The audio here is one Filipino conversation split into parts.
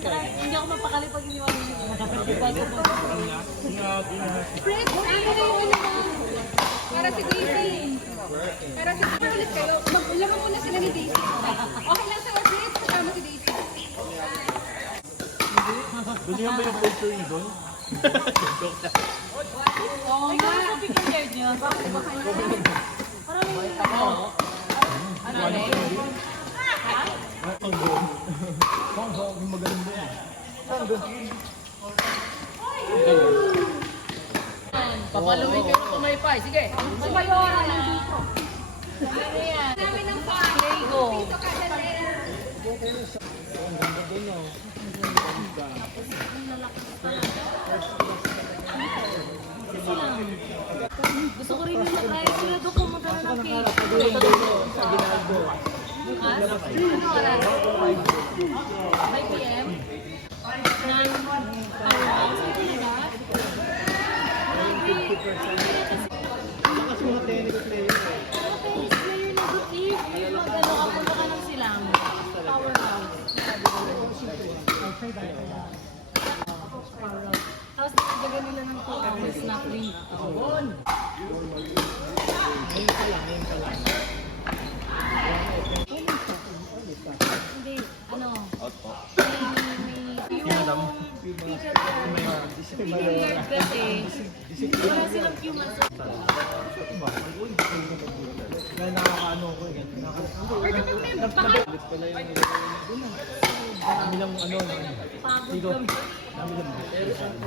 Hindi ako mapakali pag iniwan niyo. Fred, ano na yung ano mo? Para si Daisy. Para si Daisy ulit kayo. Maglaro muna sila ni Daisy. Okay lang sa Fred, kasama si Daisy. Gusto niyo ba yung picture niyo doon? Oo Ay, nga. kung sa picture niyo. Parang may ano eh? Ang doon. Ang maganda yan. Ang doon. Papaluin kayo ng kumaypay. Sige. Sumayora na dito. Ano yan? Namin ng pa. Lego. Dito ka dali. Gusto ko rin yung mag-try sila doon kung magkano ng cake. Bukas? Ano oras? 5 p.m.? 9 Kasi mga tennis player. tennis player na good if yung mag-ano ka, punta ka ng silang. Powerhouse. Powerhouse. Tapos nagdagan nila ng 2 hours na free. Hindi, ano? May kasi wala silang few months. Kaya nakakaano ko eh. Dami lang ano. Pagod kami. Dami lang.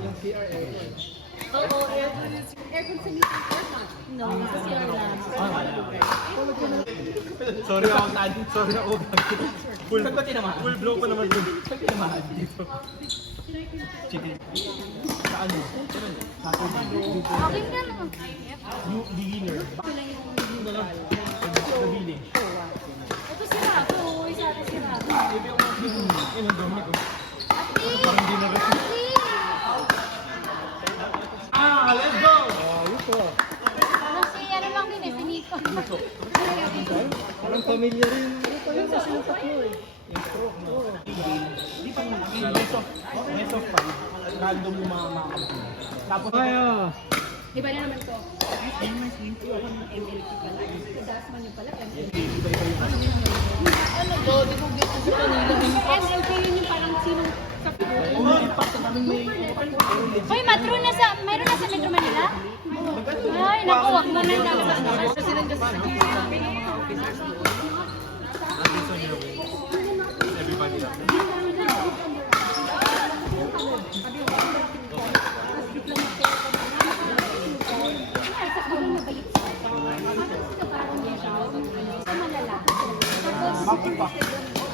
Yung CRA. Oo, aircon yung Aircon sa meeting aircon. no, sa CR lang. Sorry ako tadi. Sorry ako tadi. Full blow pa naman dun. Dito. Chicken. Sa ano? Sa dito. Okay ka lang. New beginner. Nabili. Ito si Rato, isa natin si Rato. Yan ang dumi ko. Ate! Parang di na rin. Ate! Let's go! Parang si ano lang din eh, piniko. Parang familiar rin. Ano kasi yung tatlo eh. Yung stroke, no? Di pa mo. Best of 5. Random yung mga makakampi. Tapos, Iba na naman to. MLP pala. Dasman yung pala. Ano to? Di ko gets sa kanila. MLP yun yung parang sinong Hoy, matro na sa, mayroon na sa Metro Manila? Ay, naku, wag mo na lalabas na. Kasi nandiyan sa everybody lang.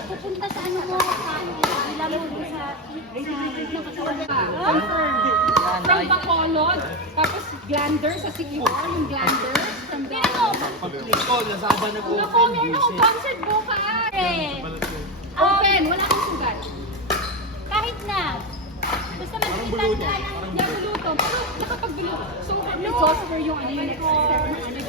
Pupunta sa ano mo, sa ilang mo sa ng katawan. from Bacolod. Tapos glander sa CQR, yung glander. Pero, Pag-call, nasada na po. Naku, meron akong concert bukas. Open, wala akong sugat. kahit na, basta magkita tayo. Hindi ako luto. Pero nakapagbiluto. So, may software yung ano yung next step na ano